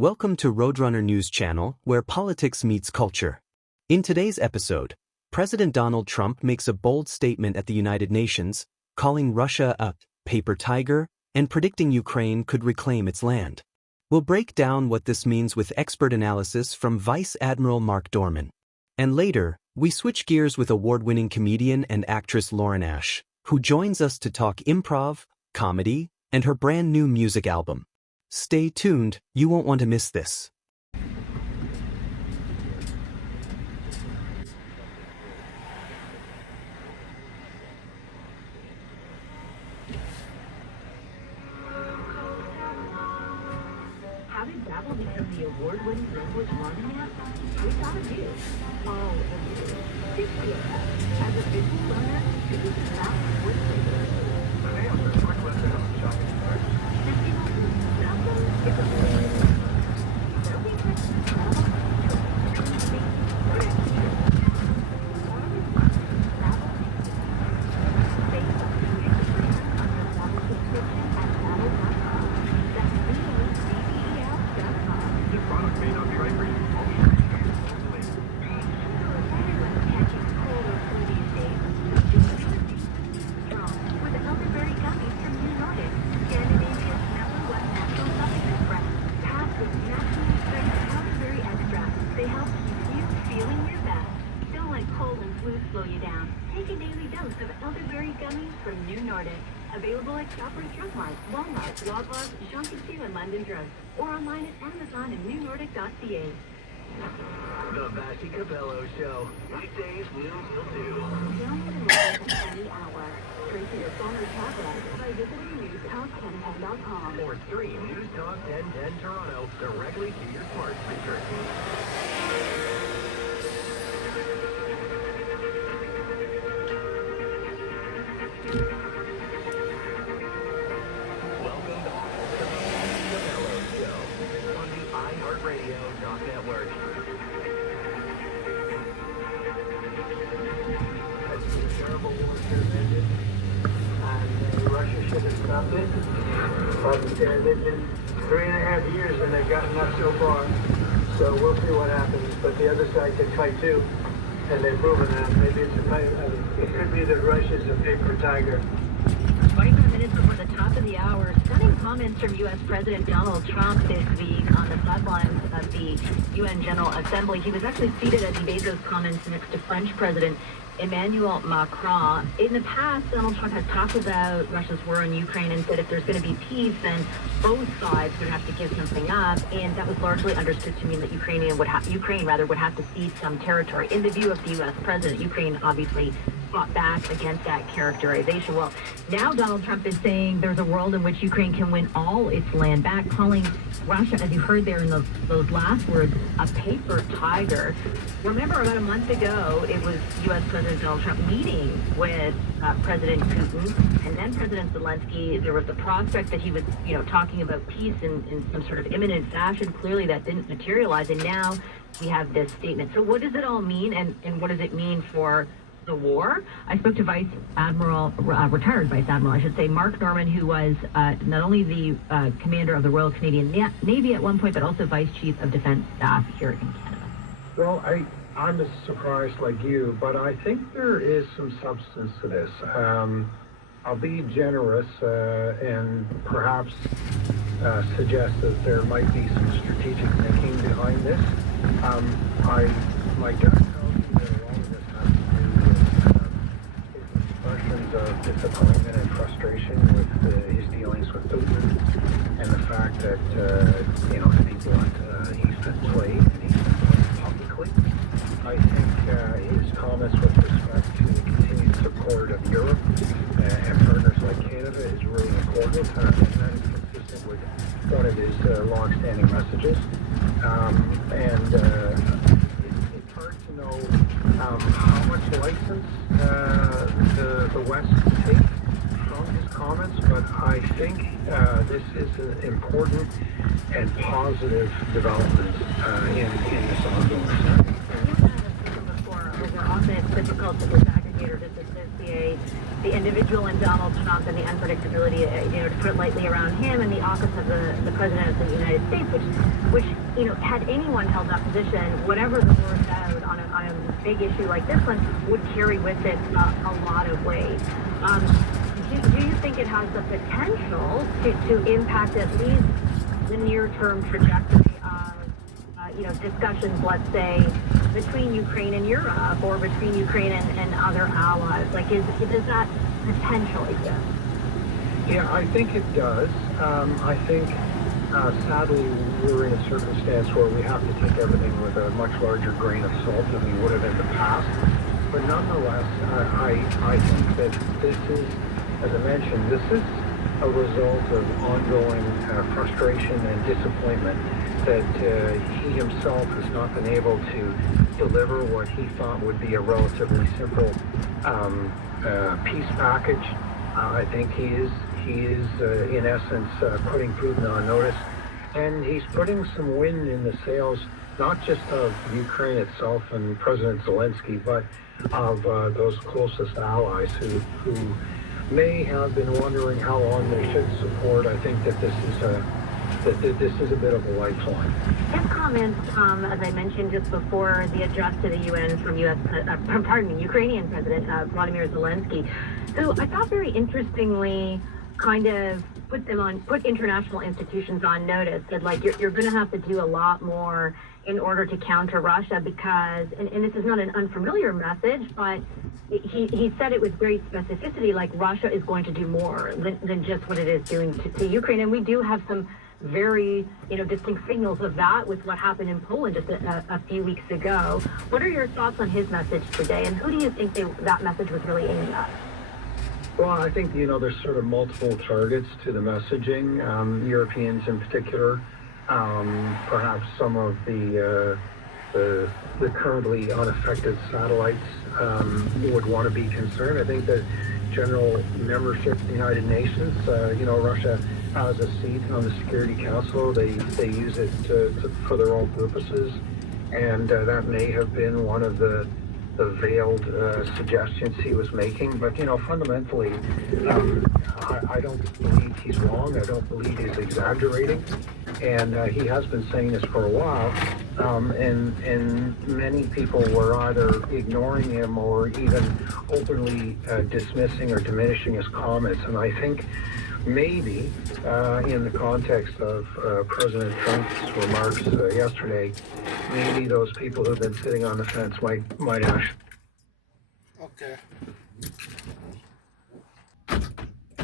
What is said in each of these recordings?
Welcome to Roadrunner News Channel, where politics meets culture. In today's episode, President Donald Trump makes a bold statement at the United Nations, calling Russia a paper tiger and predicting Ukraine could reclaim its land. We'll break down what this means with expert analysis from Vice Admiral Mark Dorman. And later, we switch gears with award-winning comedian and actress Lauren Ash, who joins us to talk improv, comedy, and her brand new music album. Stay tuned, you won't want to miss this. How did Babel become the award-winning language learning app? We thought of you. All of you. It's good. As a visual learner, this is about word flavor. Today I'm going to talk about the shopping cart. It's a This product may not be right for you. With the elderberry gummies from New Nordic, Scandinavia's #1 natural supplement brand, packed with naturally strength elderberry extract. They help keep you feeling your best. Don't let cold and flu slow you down. Take a daily dose of elderberry gummies from New Nordic. Available at Shoppers Drug Mart, Walmart, Loblaws, Jean Coutu, and London Drugs, or online at Amazon and newnordic.ca. The Vashti Cabello Show. Weekdays, noon till 2. Don't even listen to any hour. Straight to your phone or tablet by visiting newstalk1010.com. Or stream News Talk 1010 Toronto directly to your smart speaker. Welcome back to the Vashti Cabello Show on the iHeartRadio Talk Network. It's a terrible war should have ended, and Russia should have stopped it. But they've been 3.5 years and they've gotten us so far. So we'll see what happens. But the other side can fight too, and they've proven that. Maybe it's a fight. It could be that Russia's a paper tiger. 25 minutes before the top of the hour, stunning comments from U.S. President Donald Trump this week on the sidelines of the UN General Assembly. He was actually seated as he made those comments next to French President Emmanuel Macron. In the past, Donald Trump has talked about Russia's war in Ukraine and said if there's going to be peace, then both sides would have to give something up, and that was largely understood to mean that Ukraine would have to cede some territory. In the view of the U.S. president, Ukraine obviously fought back against that characterization. Well, now Donald Trump is saying there's a world in which Ukraine can win all its land back, calling Russia, as you heard there in those last words, a paper tiger. Remember, about a month ago, it was U.S. President Donald Trump meeting with President Putin and then President Zelensky. There was the prospect that he was, talking about peace in some sort of imminent fashion. Clearly, that didn't materialize, and now we have this statement. So what does it all mean, and what does it mean for the war? I spoke to retired Vice Admiral, I should say, Mark Dorman, who was not only the commander of the Royal Canadian Navy at one point, but also Vice Chief of Defense Staff here in Canada. Well, I'm as surprised like you, but I think there is some substance to this. I'll be generous and perhaps suggest that there might be some strategic thinking behind this. My gut tells me that a lot of this has to do with his expressions of disappointment and frustration with his dealings with Putin, and the fact that, to be blunt, he's been played and he's been played publicly. I think his comments with respect to the continued support of Europe and partners like Canada is really important, and that is consistent with one of his long-standing messages. It's hard to know how much license the West takes from his comments, but I think this is an important and positive development in this ongoing. Before, often it's difficult to go back and disassociate or disassociate the individual in Donald Trump and the unpredictability, to put it lightly, around him and the office of the President of the United States, which had anyone held that position, whatever the word out on a big issue like this one, would carry with it a lot of weight. Do you think it has the potential to impact at least the near-term trajectory of, discussions, let's say, between Ukraine and Europe or between Ukraine and other allies? Like, does that potential exist? Yeah, I think it does. I think, sadly, we're in a circumstance where we have to take everything with a much larger grain of salt than we would have in the past. But nonetheless, I think that this is, as I mentioned, this is a result of ongoing frustration and disappointment that he himself has not been able to deliver what he thought would be a relatively simple peace package. I think he is in essence putting Putin on notice, and he's putting some wind in the sails, not just of Ukraine itself and President Zelensky, but of those closest allies who may have been wondering how long they should support. I think that this is a bit of a lifeline. His comments, as I mentioned just before, the address to the UN from Ukrainian President Vladimir Zelensky, who I thought very interestingly kind of put international institutions on notice, that like you're going to have to do a lot more in order to counter Russia, because, and this is not an unfamiliar message, but he said it with great specificity, like Russia is going to do more than just what it is doing to Ukraine. And we do have some very, distinct signals of that with what happened in Poland just a few weeks ago. What are your thoughts on his message today, and who do you think that message was really aimed at? Well, I think, there's sort of multiple targets to the messaging, Europeans in particular, perhaps some of the currently unaffected satellites would want to be concerned. I think that general membership in the United Nations, Russia has a seat on the Security Council. They use it for their own purposes, and that may have been one of the veiled suggestions he was making. But, fundamentally, I don't believe he's wrong. I don't believe he's exaggerating. And he has been saying this for a while. And many people were either ignoring him or even openly dismissing or diminishing his comments. And I think maybe in the context of President Trump's remarks yesterday, maybe those people who've been sitting on the fence might actually. Okay.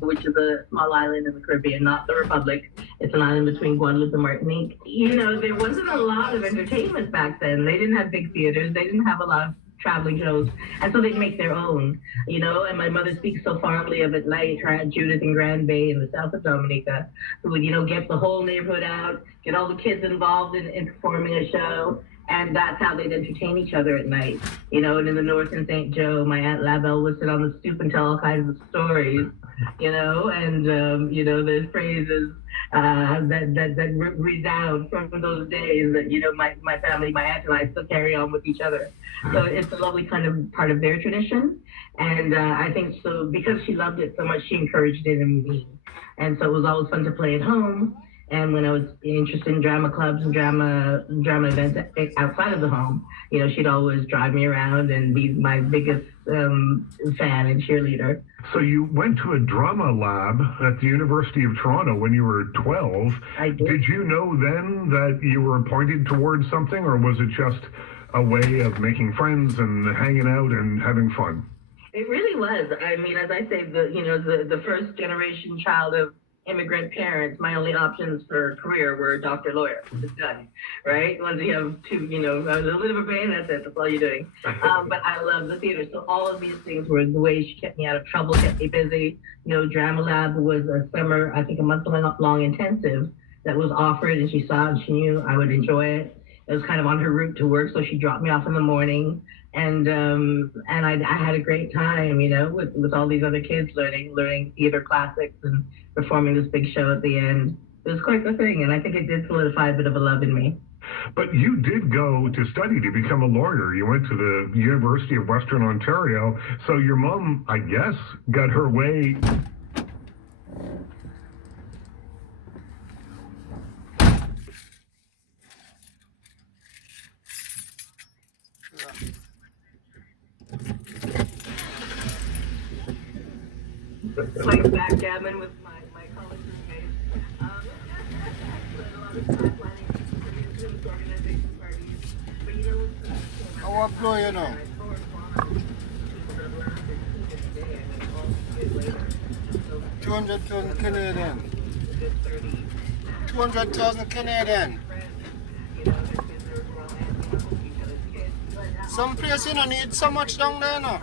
Which is a small island in the Caribbean, not the Republic. It's an island between Guadeloupe and Martinique. There wasn't a lot of entertainment back then. They didn't have big theaters. They didn't have a lot of traveling shows. And so they'd make their own, and my mother speaks so fondly of at night, her Aunt Judith in Grand Bay in the south of Dominica, who would, get the whole neighborhood out, get all the kids involved in performing a show. And that's how they'd entertain each other at night. And in the north in St. Joe, my Aunt Labelle would sit on the stoop and tell all kinds of stories, and there's phrases that resound from those days that, my family, my aunt and I still carry on with each other. So it's a lovely kind of part of their tradition. And I think so, because she loved it so much, she encouraged it in me. And so it was always fun to play at home. And when I was interested in drama clubs and drama events outside of the home, she'd always drive me around and be my biggest fan and cheerleader. So you went to a drama lab at the University of Toronto when you were 12. I did. Did you know then that you were pointed towards something, or was it just a way of making friends and hanging out and having fun? It really was. I mean, as I say, the first generation child of immigrant parents, my only options for career were doctor, lawyer. It's done, right? Once you have two, a little bit of a brain, that's it. That's all you're doing. But I love the theater. So all of these things were the way she kept me out of trouble, kept me busy. Drama Lab was a summer, I think a month-long intensive that was offered, and she saw it and she knew I would enjoy it. It was kind of on her route to work, so she dropped me off in the morning. And I had a great time, with all these other kids learning theater classics and performing this big show at the end. It was quite the thing, and I think it did solidify a bit of a love in me. But you did go to study to become a lawyer. You went to the University of Western Ontario. So your mom, I guess, got her way. Playing backgammon with my college roommates. A lot of time planning organization parties. But you know what's How up blow you know? 200,000 Canadian. 200,000 Canadian. Some place you don't need so much down there now.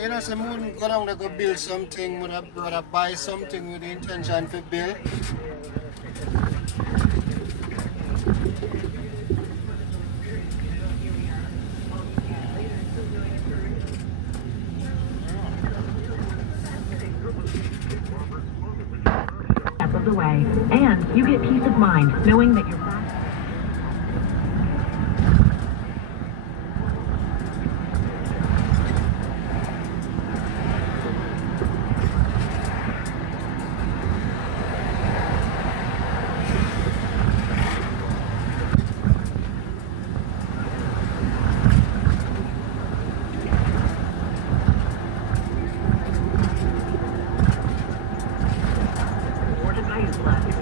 You know, some wouldn't go down there go build something, would have rather buy something with the intention to build. Step of the way, and you get peace of mind knowing that you're back.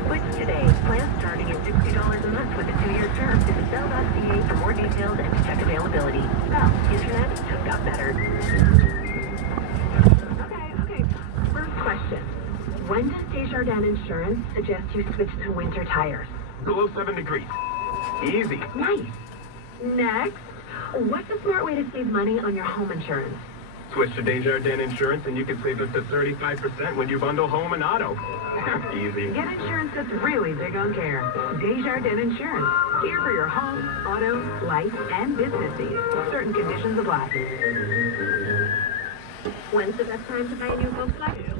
Switch today. Plan starting at $60 a month with a 2-year term. Visit Bell.ca for more details and to check availability. Bell, internet just got better. Okay. First question. When does Desjardins Insurance suggest you switch to winter tires? Below 7 degrees. Easy. Nice. Next, what's a smart way to save money on your home insurance? Switch to Desjardins Insurance and you can save up to 35% when you bundle home and auto. Easy. Get insurance that's really big on care. Desjardins Insurance. Here for your home, auto, life, and business needs. Certain conditions apply. When's the best time to buy a new Volkswagen?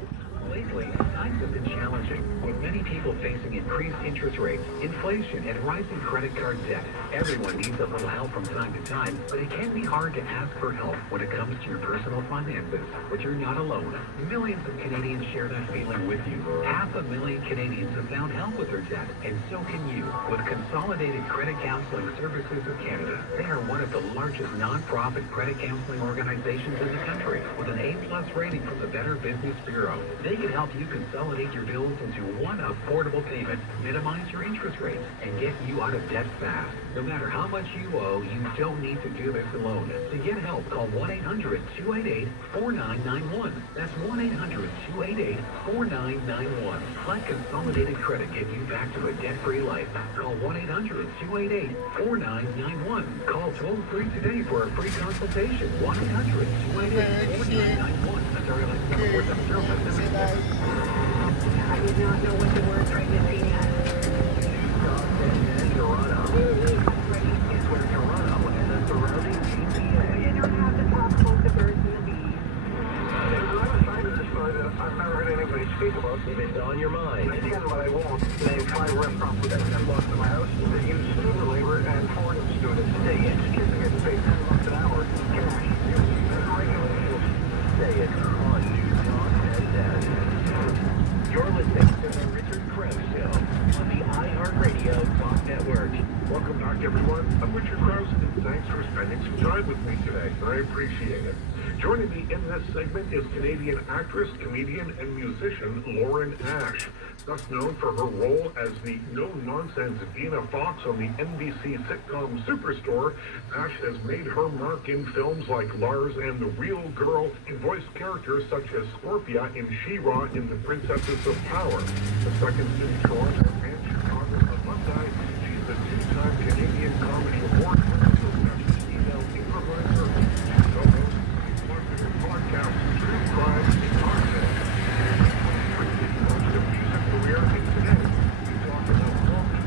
Lately, times have been challenging, with many people facing increased interest rates, inflation, and rising credit card debt. Everyone needs a little help from time to time, but it can be hard to ask for help when it comes to your personal finances. But you're not alone. Millions of Canadians share that feeling with you. 500,000 Canadians have found help with their debt, and so can you. With Consolidated Credit Counseling Services of Canada, they are one of the largest non-profit credit counseling organizations in the country, with an A+ rating from the Better Business Bureau. They can help you consolidate your bills into one affordable payment, minimize your interest rates, and get you out of debt fast. No matter how much you owe, you don't need to do this alone. To get help, call 1-800-288-4991. That's 1-800-288-4991. Let Consolidated Credit get you back to a debt-free life. Call 1-800-288-4991. Call toll-free today for a free consultation. 1-800-288-4991. That's our line, 470. I did not know what the word pregnancy meant. Toronto. It's where Toronto and the surrounding GTA. You don't have to talk about the birds and the bees. I've never heard anybody speak about If it's on your mind. Again, but I won't name 5 restaurants within 10 blocks of my house that use student labor and foreign students. Say it. Kids are getting paid $10 an hour. Cash. Regulations. Say it on News Talk 1010. You're listening to The Richard Krause Show on the iHeartRadio Talk Network. Welcome back, everyone. I'm Richard Krause, and thanks for spending some time with me today. I appreciate it. Joining me in this segment is Canadian actress, comedian, and musician Lauren Ash. Thus known for her role as the no-nonsense Dina Fox on the NBC sitcom Superstore, Ash has made her mark in films like Lars and the Real Girl, and voiced characters such as Scorpia in She-Ra in The Princesses of Power. The second city Toronto and Chicago alumni, she's a 2-time Canadian Comedy Award winner, professional female improviser, co-host, podcast, true crime, and content. Career, and today we talk about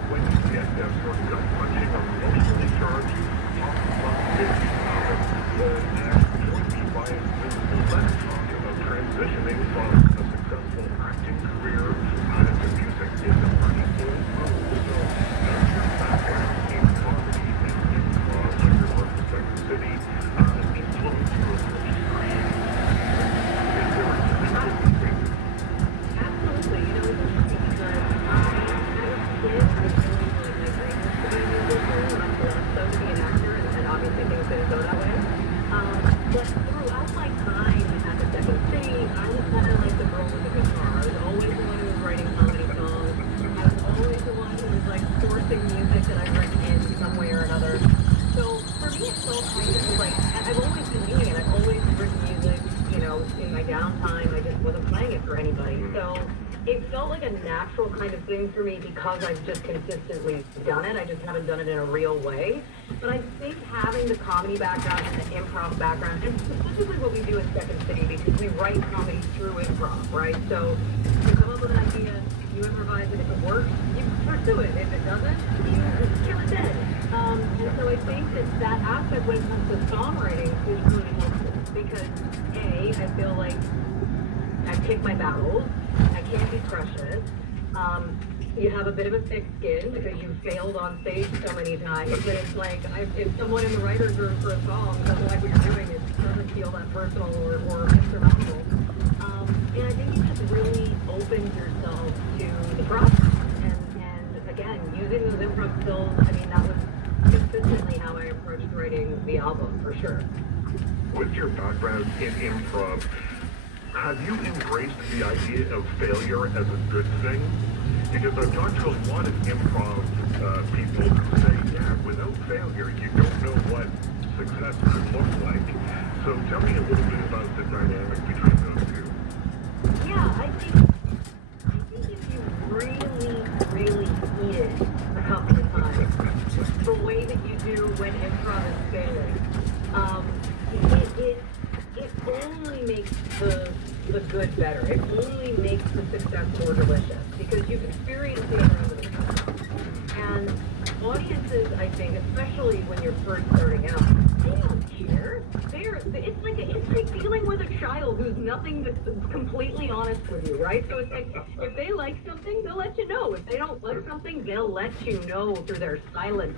when you get that sort of gut-punching, emotionally charged, talk about Transitioning from a successful acting career into music is a pretty bold move. So, your background in comedy and improv, like your work with Second City, influence your approach to creating. Is there a difference? Absolutely. You know, it's interesting because as a kid, I really, really my dream was to be a musician, and I'm blessed though to be an actor, and obviously things didn't go that way. But throughout my time at the Second City, I was kind of like the girl with the guitar. I was always the one who was writing comedy songs. I was always the one who was like sourcing music that I've written in some way or another. So for me, it felt kind of like, I've always been me, and I've always written music, you know, in my downtime. I just wasn't playing it for anybody. So it felt like a natural kind of thing for me because I've just consistently done it. I just haven't done it in a real way. But I think having the comedy background and the improv background, and specifically what we do at Second City, because we write comedy through improv, right? So you come up with an idea, you improvise it. If it works, you pursue it. If it doesn't, you kill it dead. And so I think that aspect when it comes to songwriting is really helpful because A, I feel like I pick my battles. I can't be precious. You have a bit of a thick skin because you've failed on stage so many times that it's like if someone in the writer's room for a song doesn't like what you're doing, it doesn't feel that personal or insurmountable. And I think it just really opens yourself to the process. And again, using those improv skills, I mean, that was consistently how I approached writing the album, for sure. With your background in improv, have you embraced the idea of failure as a good thing? Because I've talked to a lot of improv people who say, yeah, without failure, you don't know what success could look like. So tell me a little bit about the dynamic between those two. Yeah, I think if you really, really eat it a couple of times, the way that you do when improv is failing, it only makes the good better. It only makes the success more delicious because you've experienced the other end of the spectrum. And audiences, I think, especially when you're first starting out, they don't care. It's like dealing with a child who's nothing but completely honest with you, right? So it's like if they like something, they'll let you know. If they don't like something, they'll let you know through their silence.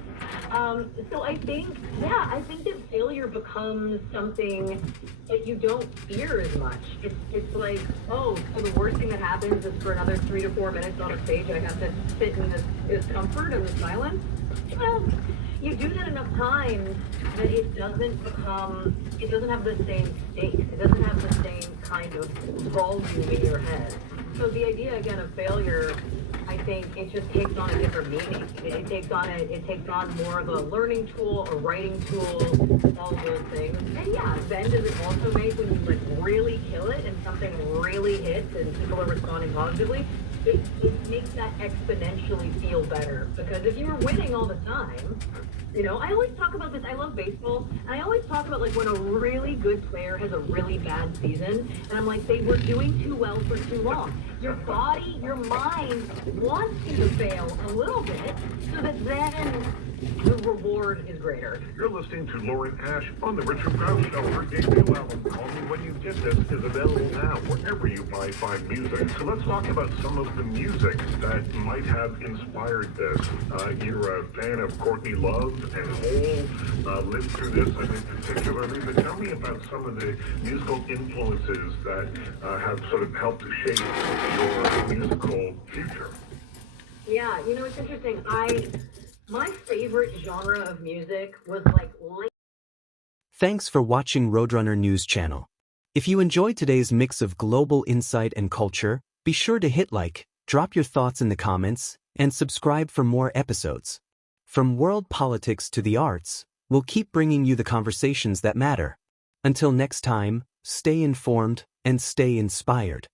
So I think that failure becomes something that you don't fear as much. It's like, oh, so the worst thing that happens is for another 3 to 4 minutes on a stage, I have to sit in this discomfort and the silence. Well, you do that enough times that it doesn't have the same stakes. It doesn't have the same kind of volume in your head. So the idea again of failure, I think it just takes on a different meaning. It takes on more of a learning tool, a writing tool, all of those things. And yeah, then does it also make when you like really kill it and something really hits and people are responding positively, it makes that exponentially feel better. Because if you were winning all the time, you know, I always talk about this. I love baseball, and I always talk about like when a really good player has a really bad season, and I'm like, they were doing too well for too long. Your body, your mind wants you to fail a little bit, so that then the reward is greater. You're listening to Lauren Ash on the Richard Krause Show. Her debut album, Call Me When You Get This, is available now wherever you buy fine music. So let's talk about some of the music that might have inspired this. You're a fan of Courtney Love and Hole, Live Through This, I mean, particularly. But tell me about some of the musical influences that have sort of helped to shape your musical future. Yeah, you know, it's interesting. My favorite genre of music was like Thanks for watching Roadrunner News Channel. If you enjoyed today's mix of global insight and culture, be sure to hit like, drop your thoughts in the comments, and subscribe for more episodes. From world politics to the arts, we'll keep bringing you the conversations that matter. Until next time, stay informed and stay inspired.